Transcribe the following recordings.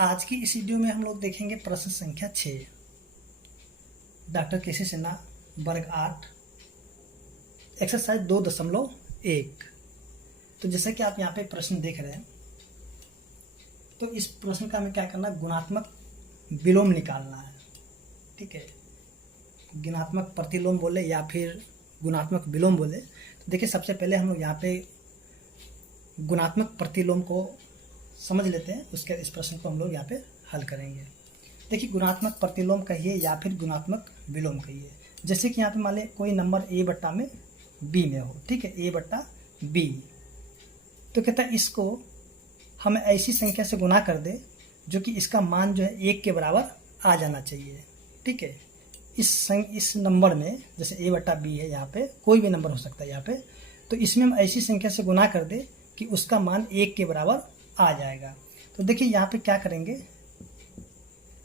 आज की इस वीडियो में हम लोग देखेंगे प्रश्न संख्या 6, डॉक्टर केसी सिन्हा, वर्ग 8, एक्सरसाइज 2.1। तो जैसे कि आप यहाँ पे प्रश्न देख रहे हैं, तो इस प्रश्न का हमें क्या करना है, गुणात्मक विलोम निकालना है। ठीक है, गुणात्मक प्रतिलोम बोले या फिर गुणात्मक विलोम बोले। तो देखिए, सबसे पहले हम लोग यहाँ पे गुणात्मक प्रतिलोम को समझ लेते हैं, उसके इस प्रश्न को हम लोग यहाँ पे हल करेंगे। देखिए, गुणात्मक प्रतिलोम कहिए या फिर गुणात्मक विलोम कहिए। जैसे कि यहाँ पे मान लें कोई नंबर a बट्टा में b में हो, ठीक है, a बट्टा b, तो कहता है इसको हमें ऐसी संख्या से गुना कर दे जो कि इसका मान जो है 1 के बराबर आ जाना चाहिए। ठीक है, इस नंबर में जैसे a बट्टा b है, यहाँ पे कोई भी नंबर हो सकता है यहाँ पे, तो इसमें हम ऐसी संख्या से गुना कर दे कि उसका मान 1 के बराबर आ जाएगा। तो देखिए यहाँ पे क्या करेंगे,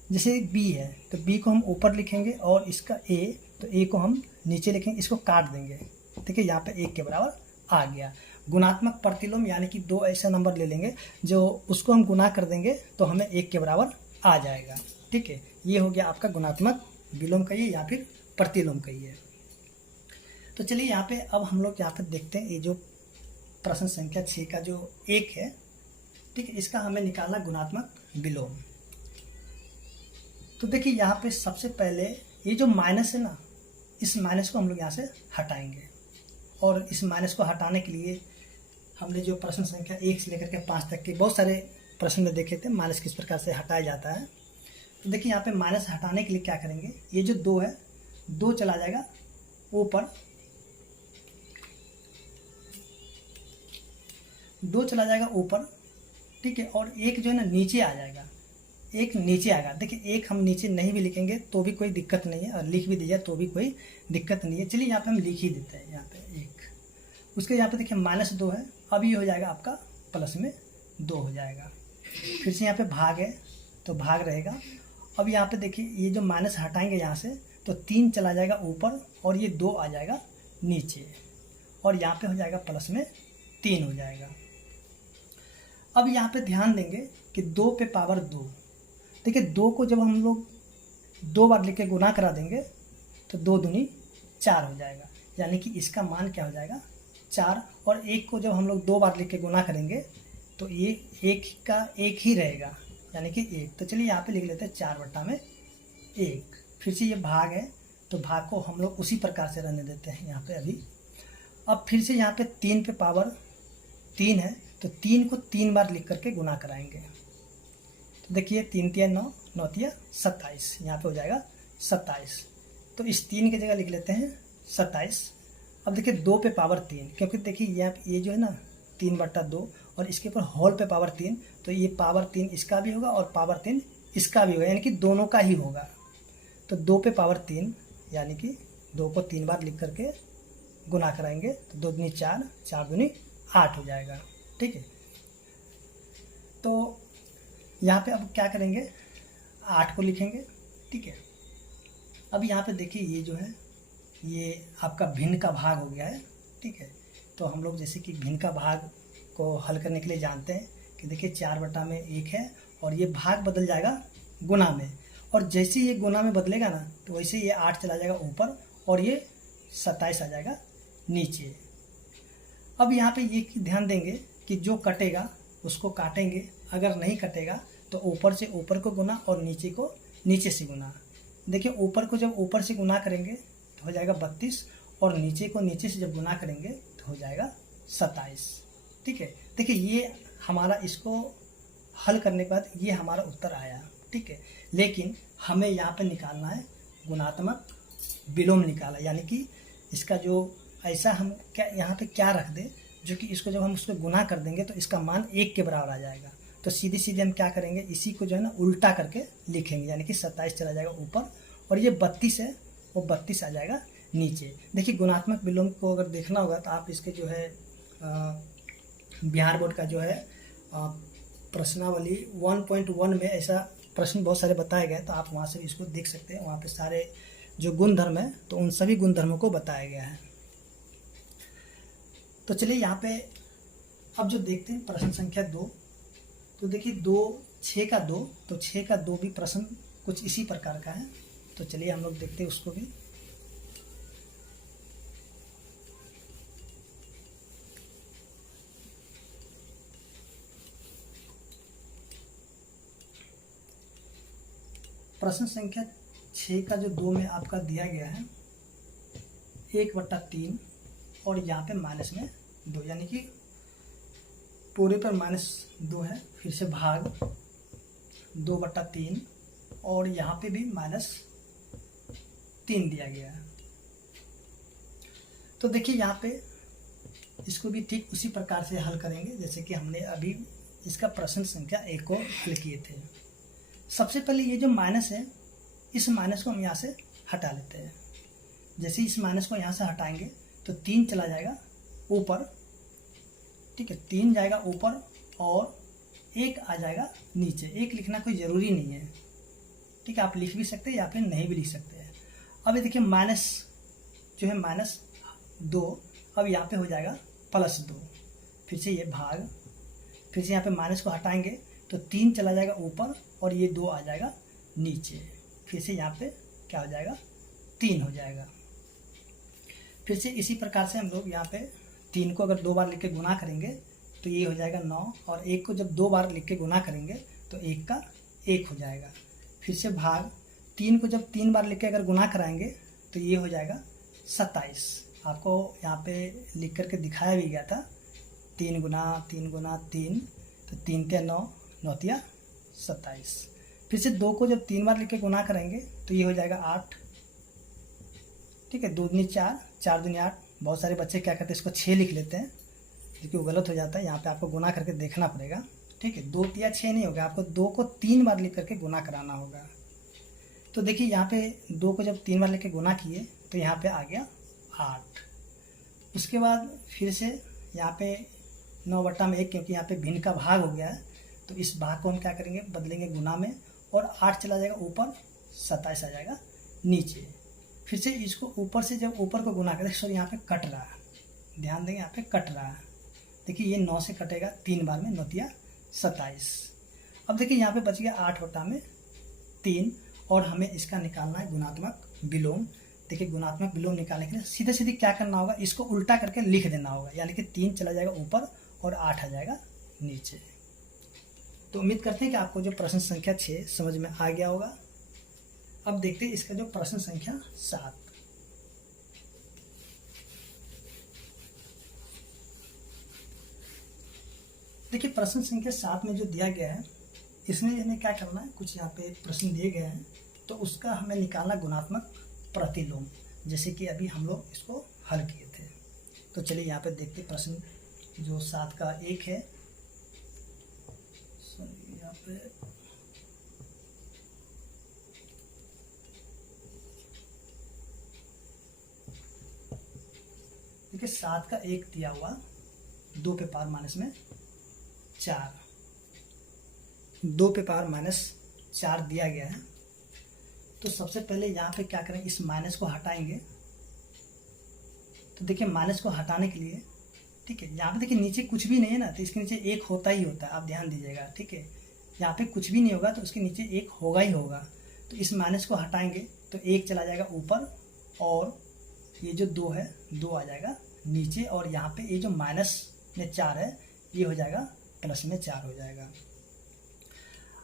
जैसे b है तो b को हम ऊपर लिखेंगे और इसका a, तो a को हम नीचे लिखेंगे, इसको काट देंगे। देखिए यहाँ पे 1 के बराबर आ गया। गुणात्मक प्रतिलोम यानी कि दो ऐसा नंबर ले लेंगे जो उसको हम गुना कर देंगे तो हमें 1 के बराबर आ जाएगा। ठीक है, ये हो गया आपका गुणात्मक विलोम कहिए या फिर प्रतिलोम कहिए। तो चलिए यहाँ पे अब हम लोग यहाँ पे देखते हैं, ये जो प्रश्न संख्या 6 का जो 1 है, ठीक है, इसका हमें निकालना गुणात्मक विलोम। तो देखिए यहाँ पे सबसे पहले ये जो माइनस है ना, इस माइनस को हम लोग यहाँ से हटाएंगे, और इस माइनस को हटाने के लिए हमने जो प्रश्न संख्या 1 से लेकर के 5 तक के बहुत सारे प्रश्न में देखे थे माइनस किस प्रकार से हटाया जाता है। तो देखिए यहाँ पे माइनस हटाने के लिए क्या करेंगे, ये जो 2 है, 2 चला जाएगा ऊपर, 2 चला जाएगा ऊपर, ठीक है, और 1 जो है ना नीचे आ जाएगा, 1 नीचे आएगा। देखिए 1 हम नीचे नहीं भी लिखेंगे तो भी कोई दिक्कत नहीं है, और लिख भी दीजिए तो भी कोई दिक्कत नहीं है। चलिए यहाँ पे हम लिख ही देते हैं, यहाँ पे 1, उसके यहाँ पे देखिए -2 है, अब ये हो जाएगा आपका प्लस में 2 हो जाएगा। फिर से यहाँ पे भाग है तो भाग रहेगा। अब यहाँ पे देखिए ये जो माइनस हटाएंगे यहाँ से तो 3 चला जाएगा ऊपर और ये 2 आ जाएगा नीचे, और यहाँ पे हो जाएगा प्लस में 3 हो जाएगा। अब यहाँ पे ध्यान देंगे कि 2 पे पावर 2, देखिए 2 को जब हम लोग 2 बार लिख के गुना करा देंगे तो 2 दूनी 4 हो जाएगा, यानी कि इसका मान क्या हो जाएगा 4। और 1 को जब हम लोग 2 बार लिख के गुना करेंगे तो ये 1 का 1 ही रहेगा, यानी कि 1। तो चलिए यहाँ पे लिख लेते हैं 4 बट्टा में 1। फिर से ये भाग है तो भाग को हम लोग उसी प्रकार से रहने देते हैं यहाँ पे अभी। अब फिर से यहाँ पे 3 पे पावर 3 है तो 3 को 3 बार लिख करके गुना कराएंगे। तो देखिए 3 तिया 9, 9 तिया 27, यहाँ पे हो जाएगा 27। तो इस 3 की जगह लिख लेते हैं 27। अब देखिए 2 पे पावर 3, क्योंकि देखिए ये जो है ना 3 बट्टा 2 और इसके ऊपर होल पे पावर 3, तो ये पावर 3 इसका भी होगा और पावर 3 इसका भी होगा, यानी कि दोनों का ही होगा। तो 2 पे पावर 3 यानी कि 2 को 3 बार लिख करके गुना कराएंगे तो 2 दूनी 4, 4 दूनी 8 हो जाएगा। ठीक है, तो यहाँ पे अब क्या करेंगे, 8 को लिखेंगे। ठीक है, अब यहाँ पे देखिए ये जो है ये आपका भिन्न का भाग हो गया है। ठीक है, तो हम लोग जैसे कि भिन्न का भाग को हल करने के लिए जानते हैं कि देखिए 4 बट्टा में 1 है और ये भाग बदल जाएगा गुना में, और जैसे ये गुना में बदलेगा ना तो वैसे ये 8 चला जाएगा ऊपर और ये 27 आ जाएगा नीचे। अब यहाँ पे ये ध्यान देंगे कि जो कटेगा उसको काटेंगे, अगर नहीं कटेगा तो ऊपर से ऊपर को गुना और नीचे को नीचे से गुना। देखिए ऊपर को जब ऊपर से गुना करेंगे तो हो जाएगा 32, और नीचे को नीचे से जब गुना करेंगे तो हो जाएगा 27। ठीक है, देखिए ये हमारा, इसको हल करने के बाद ये हमारा उत्तर आया। ठीक है, लेकिन हमें यहाँ पे निकालना है गुणात्मक विलोम निकाला, यानी कि इसका जो ऐसा हम क्या यहाँ पे क्या रख दे जो कि इसको जब हम उसको गुना कर देंगे तो इसका मान 1 के बराबर आ जाएगा। तो सीधे सीधे हम क्या करेंगे, इसी को जो है ना उल्टा करके लिखेंगे, यानी कि 27 चला जाएगा ऊपर और ये 32 है वो 32 आ जाएगा नीचे। देखिए गुणात्मक विलोम को अगर देखना होगा तो आप इसके जो है बिहार बोर्ड का जो है प्रश्नावली 1.1 में ऐसा प्रश्न बहुत सारे बताए गए, तो आप वहाँ से इसको देख सकते हैं। वहाँ पे सारे जो गुणधर्म है तो उन सभी गुणधर्मों को बताया गया है। तो चलिए यहाँ पे अब जो देखते हैं प्रश्न संख्या 2, तो देखिए 2 6 का 2, तो 6 का 2 भी प्रश्न कुछ इसी प्रकार का है। तो चलिए हम लोग देखते हैं उसको भी। प्रश्न संख्या 6 का जो 2 में आपका दिया गया है 1/3 और यहाँ पे माइनस में 2, यानी कि पूरे पर -2 है, फिर से भाग 2/3 और यहाँ पे भी -3 दिया गया है। तो देखिए यहाँ पे इसको भी ठीक उसी प्रकार से हल करेंगे जैसे कि हमने अभी इसका प्रश्न संख्या 1 को हल किए थे। सबसे पहले ये जो माइनस है, इस माइनस को हम यहाँ से हटा लेते हैं। जैसे इस माइनस को यहाँ से हटाएंगे तो 3 चला जाएगा ऊपर, ठीक है, 3 जाएगा ऊपर और 1 आ जाएगा नीचे। 1 लिखना कोई ज़रूरी नहीं है, ठीक है, आप लिख भी सकते हैं या फिर नहीं भी लिख सकते हैं। अब ये देखिए माइनस जो है -2, अब यहाँ पे हो जाएगा +2, फिर से ये भाग, फिर से यहाँ पे माइनस को हटाएंगे तो 3 चला जाएगा ऊपर और ये 2 आ जाएगा नीचे, फिर से यहाँ पे क्या हो जाएगा 3 हो जाएगा। फिर से इसी प्रकार से हम लोग यहाँ पे 3 को अगर 2 बार लिख के गुना करेंगे तो ये हो जाएगा 9, और 1 को जब 2 बार लिख के गुना करेंगे तो 1 का 1 हो जाएगा। फिर से भाग 3 को जब 3 बार लिख के अगर गुना कराएंगे तो ये हो जाएगा 27। आपको यहाँ पे लिख करके दिखाया भी गया था, 3 गुना 3 गुना 3, तो 3 × 9, 9 × 27। फिर से 2 को जब 3 बार लिख के गुना करेंगे तो ये हो जाएगा 8, ठीक है, 2 दूनी 4, 4 दूनी 8। बहुत सारे बच्चे क्या करते हैं इसको 6 लिख लेते हैं, क्योंकि वो गलत हो जाता है। यहाँ पे आपको गुना करके देखना पड़ेगा, ठीक है, 2 × 6 नहीं होगा, आपको 2 को 3 बार लिख करके गुना कराना होगा। तो देखिए यहाँ पे 2 को जब 3 बार लिख के गुना किए तो यहाँ पे आ गया 8। उसके बाद फिर से यहाँ पे 9/1, क्योंकि यहाँ पे भिन्न का भाग हो गया है तो इस भाग को हम क्या करेंगे, बदलेंगे गुना में, और 8 चला जाएगा ऊपर, 27 आ जाएगा नीचे। फिर से इसको ऊपर से जब ऊपर को गुना करें, सॉरी यहाँ पे कट रहा है, ध्यान देंगे यहाँ पे कट रहा है। देखिए ये 9 से कटेगा 3 बार में, 9 × 27। अब देखिए यहाँ पे बच गया 8/3, और हमें इसका निकालना है गुणात्मक विलोम। देखिए गुणात्मक विलोम निकालने के लिए सीधे सीधे क्या करना होगा, इसको उल्टा करके लिख देना होगा, यानी कि 3 चला जाएगा ऊपर और 8 आ जाएगा नीचे। तो उम्मीद करते हैं कि आपको जो प्रश्न संख्या 6 समझ में आ गया होगा। अब देखते हैं इसका जो प्रश्न संख्या 7। देखिए प्रश्न संख्या 7 में जो दिया गया है, इसमें हमें क्या करना है, कुछ यहाँ पे प्रश्न दिए गए हैं तो उसका हमें निकालना गुणात्मक प्रतिलोम, जैसे कि अभी हम लोग इसको हल किए थे। तो चलिए यहाँ पे देखते प्रश्न जो 7 का 1 है। यहाँ पे देखिए 7 का 1 दिया हुआ, 2 पे पावर माइनस में 4, 2 पे पावर -4 दिया गया है। तो सबसे पहले यहाँ पे क्या करें, इस माइनस को हटाएंगे। तो देखिए माइनस को हटाने के लिए, ठीक है, यहाँ पे देखिए नीचे कुछ भी नहीं है ना, तो इसके नीचे 1 होता ही होता है, आप ध्यान दीजिएगा, ठीक है, यहाँ पे कुछ भी नहीं होगा तो उसके नीचे 1 होगा ही होगा। तो इस माइनस को हटाएंगे तो 1 चला जाएगा ऊपर, और ये जो 2 है 2 आ जाएगा नीचे, और यहाँ पे ये जो माइनस में 4 है ये हो जाएगा प्लस में 4 हो जाएगा।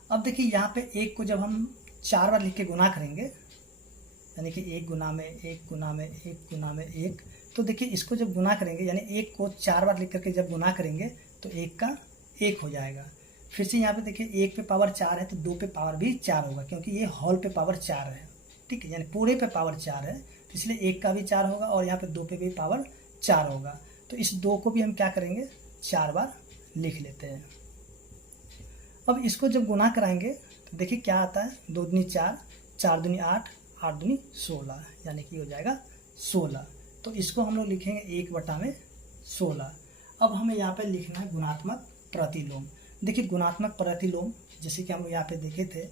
अब देखिए यहाँ पे 1 को जब हम 4 बार लिख के गुना करेंगे, यानी कि 1 गुना में 1 गुना में 1 गुना में 1, तो देखिए इसको जब गुना करेंगे, यानी 1 को 4 बार लिख करके जब गुना करेंगे तो 1 का 1 हो जाएगा। फिर से यहाँ पे देखिए 1 पे पावर 4 है तो 2 पे पावर भी 4 होगा, क्योंकि ये होल पे पावर 4 है, ठीक है, यानी पूरे पे पावर 4 है, तो इसलिए 1 का भी 4 होगा और यहाँ पे 2 पे भी पावर 4 होगा। तो इस 2 को भी हम क्या करेंगे, 4 बार लिख लेते हैं। अब इसको जब गुना कराएंगे तो देखिए क्या आता है, 2 दूनी 4, 4 दूनी 8, 8 दूनी 16, यानी कि हो जाएगा 16। तो इसको हम लोग लिखेंगे 1/16। अब हमें यहाँ पे लिखना है गुणात्मक प्रतिलोम। देखिए गुणात्मक प्रतिलोम जैसे कि हम यहाँ पे देखे थे,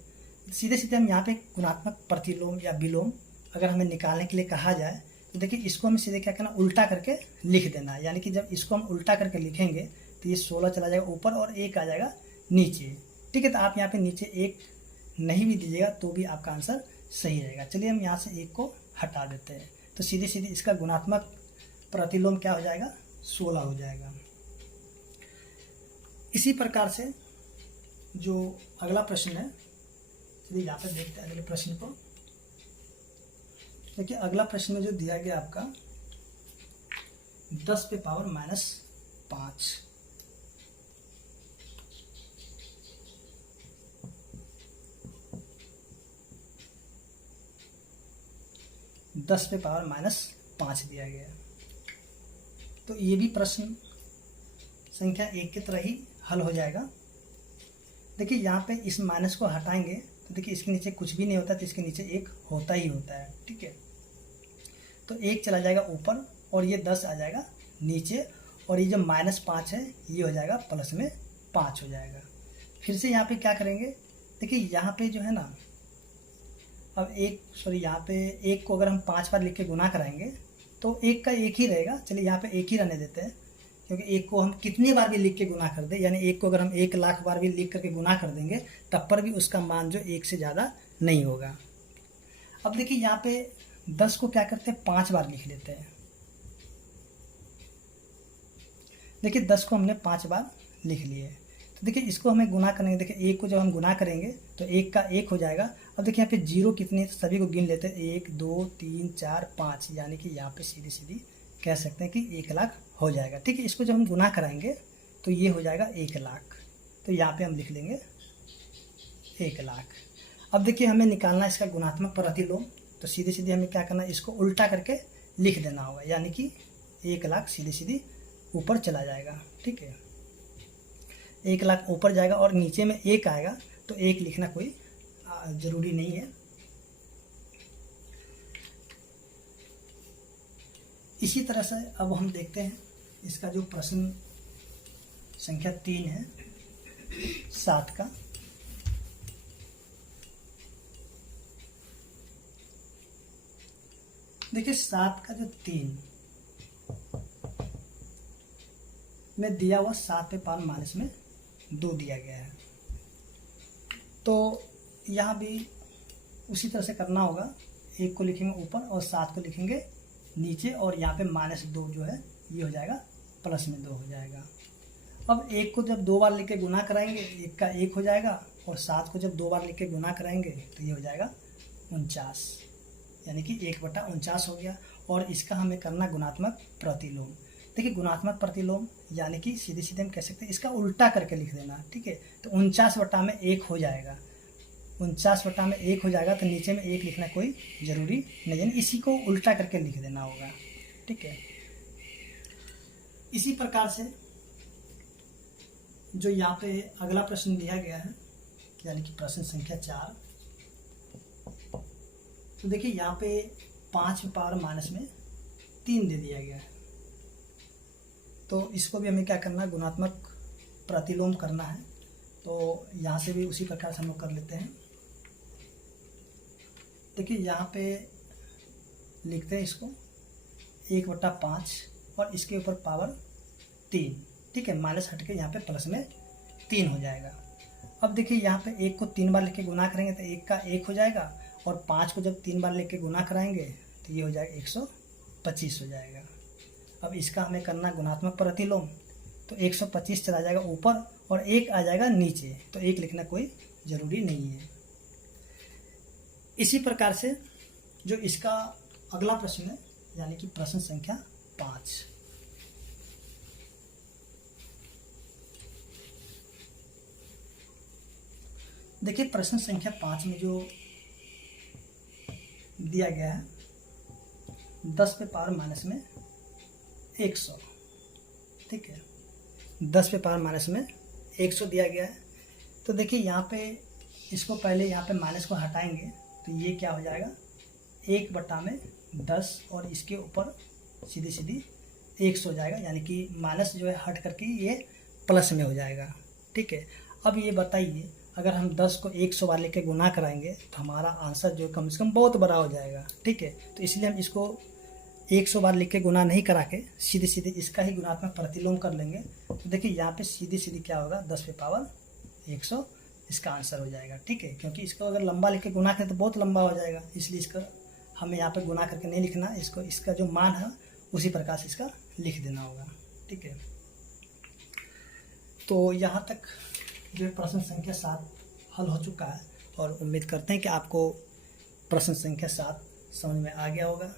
सीधे सीधे हम यहाँ पे गुणात्मक प्रतिलोम या विलोम अगर हमें निकालने के लिए कहा जाए तो देखिए इसको हमें सीधे क्या करना, उल्टा करके लिख देना है। यानी कि जब इसको हम उल्टा करके लिखेंगे तो ये 16 चला जाएगा ऊपर और 1 आ जाएगा नीचे। ठीक है, तो आप यहाँ पे नीचे एक नहीं भी दीजिएगा तो भी आपका आंसर सही रहेगा। चलिए हम यहाँ से एक को हटा देते हैं, तो सीधे सीधे इसका गुणात्मक प्रतिलोम क्या हो जाएगा, 16 हो जाएगा। इसी प्रकार से जो अगला प्रश्न है, चलिए यहाँ पे देखते हैं अगले प्रश्न को। देखिए अगला प्रश्न में जो दिया गया आपका 10 पे पावर -5, 10 पे पावर -5 दिया गया है। तो ये भी प्रश्न संख्या 1 की तरह ही हल हो जाएगा। देखिए यहाँ पे इस माइनस को हटाएंगे तो देखिए इसके नीचे कुछ भी नहीं होता, तो इसके नीचे 1 होता ही होता है। ठीक है, तो 1 चला जाएगा ऊपर और ये 10 आ जाएगा नीचे, और ये जो -5 है ये हो जाएगा प्लस में 5 हो जाएगा। फिर से यहाँ पे क्या करेंगे, देखिए यहाँ पे जो है ना, अब यहाँ पे 1 को अगर हम 5 बार लिख के गुना कराएंगे तो 1 का 1 ही रहेगा। चलिए यहाँ पे 1 ही रहने देते हैं, क्योंकि 1 को हम कितनी बार भी लिख के गुना कर दें, यानी 1 को अगर हम 1 लाख बार भी लिख करके गुना कर देंगे तब पर भी उसका मान जो 1 से ज़्यादा नहीं होगा। अब देखिए यहाँ पे 10 को क्या करते हैं, 5 बार लिख लेते हैं। देखिए 10 को हमने 5 बार लिख लिए, तो देखिए इसको हमें गुना करेंगे। देखिए 1 को जब हम गुना करेंगे तो 1 का 1 हो जाएगा। अब देखिए यहाँ पे 0 कितने, तो सभी को गिन लेते हैं, 1 2 3 4 5, यानी कि यहाँ पे सीधी सीधी कह सकते हैं कि 1 लाख हो जाएगा। ठीक है, इसको जब हम गुना कराएंगे तो ये हो जाएगा 1 लाख, तो यहाँ पे हम लिख लेंगे 1 लाख। अब देखिए हमें निकालना है इसका गुणात्मक प्रतिलोम, तो सीधे सीधे हमें क्या करना है, इसको उल्टा करके लिख देना होगा, यानी कि 1 लाख सीधी सीधी ऊपर चला जाएगा। ठीक है, 1 लाख ऊपर जाएगा और नीचे में 1 आएगा, तो 1 लिखना कोई ज़रूरी नहीं है। इसी तरह से अब हम देखते हैं इसका जो प्रश्न संख्या 3 है 7 का। देखिए 7 का जो 3 में दिया हुआ 7 पे पावर माइनस में 2 दिया गया है, तो यहाँ भी उसी तरह से करना होगा। 1 को लिखेंगे ऊपर और 7 को लिखेंगे नीचे, और यहाँ पे -2 जो है ये हो जाएगा प्लस में 2 हो जाएगा। अब 1 को जब 2 बार लिख के गुना कराएंगे, 1 का 1 हो जाएगा, और 7 को जब 2 बार लिख के गुना कराएंगे तो ये हो जाएगा 49, यानी कि 1/49 हो गया। और इसका हमें करना गुणात्मक प्रतिलोम। देखिए गुणात्मक प्रतिलोम यानी कि सीधे सीधे हम कह सकते हैं इसका उल्टा करके लिख देना। ठीक है, तो 49/1 हो जाएगा, 49/1 हो जाएगा, तो नीचे में 1 लिखना कोई ज़रूरी नहीं है, इसी को उल्टा करके लिख देना होगा। ठीक है, इसी प्रकार से जो यहाँ पे अगला प्रश्न दिया गया है, यानी कि प्रश्न संख्या 4, तो देखिए यहाँ पे 5 पे पावर माइनस में 3 दे दिया गया है, तो इसको भी हमें क्या करना है, गुणात्मक प्रतिलोम करना है। तो यहाँ से भी उसी प्रकार से हम लोग कर लेते हैं। देखिए यहाँ पे लिखते हैं इसको 1/5 और इसके ऊपर पावर 3। ठीक है, माइनस हट के यहाँ पे प्लस में 3 हो जाएगा। अब देखिए यहाँ पे 1 को 3 बार लिख के गुना करेंगे तो 1 का 1 हो जाएगा, और 5 को जब 3 बार लिख के गुना कराएंगे तो ये हो जाएगा 125 हो जाएगा। अब इसका हमें करना गुणात्मक प्रतिलोम, तो 125 चला जाएगा ऊपर और 1 आ जाएगा नीचे, तो 1 लिखना कोई ज़रूरी नहीं है। इसी प्रकार से जो इसका अगला प्रश्न है, यानी कि प्रश्न संख्या 5, देखिए प्रश्न संख्या 5 में जो दिया गया है 10 पे पावर माइनस में 100। ठीक है, 10 पे पावर माइनस में 100 दिया गया है। तो देखिए यहाँ पे इसको पहले यहाँ पे माइनस को हटाएंगे तो ये क्या हो जाएगा, 1/10, और इसके ऊपर सीधी सीधी 100 हो जाएगा, यानी कि माइनस जो है हट करके ये प्लस में हो जाएगा। ठीक है, अब ये बताइए अगर हम 10 को 100 बार लेके गुना कराएंगे तो हमारा आंसर जो कम से कम बहुत बड़ा हो जाएगा। ठीक है, तो इसलिए हम इसको 100 बार लिख के गुना नहीं करा के सीधे सीधे इसका ही गुणात्मक प्रतिलोम कर लेंगे। तो देखिए यहाँ पे सीधी सीधी क्या होगा, 10 पे पावर 100 इसका आंसर हो जाएगा। ठीक है, क्योंकि इसको अगर लंबा लिख के गुना करें तो बहुत लंबा हो जाएगा, इसलिए इसका हमें यहाँ पे गुना करके नहीं लिखना, इसको इसका जो मान है उसी प्रकार से इसका लिख देना होगा। ठीक है, तो यहाँ तक जो प्रश्न संख्या 7 हल हो चुका है और उम्मीद करते हैं कि आपको प्रश्न संख्या 7 समझ में आ गया होगा।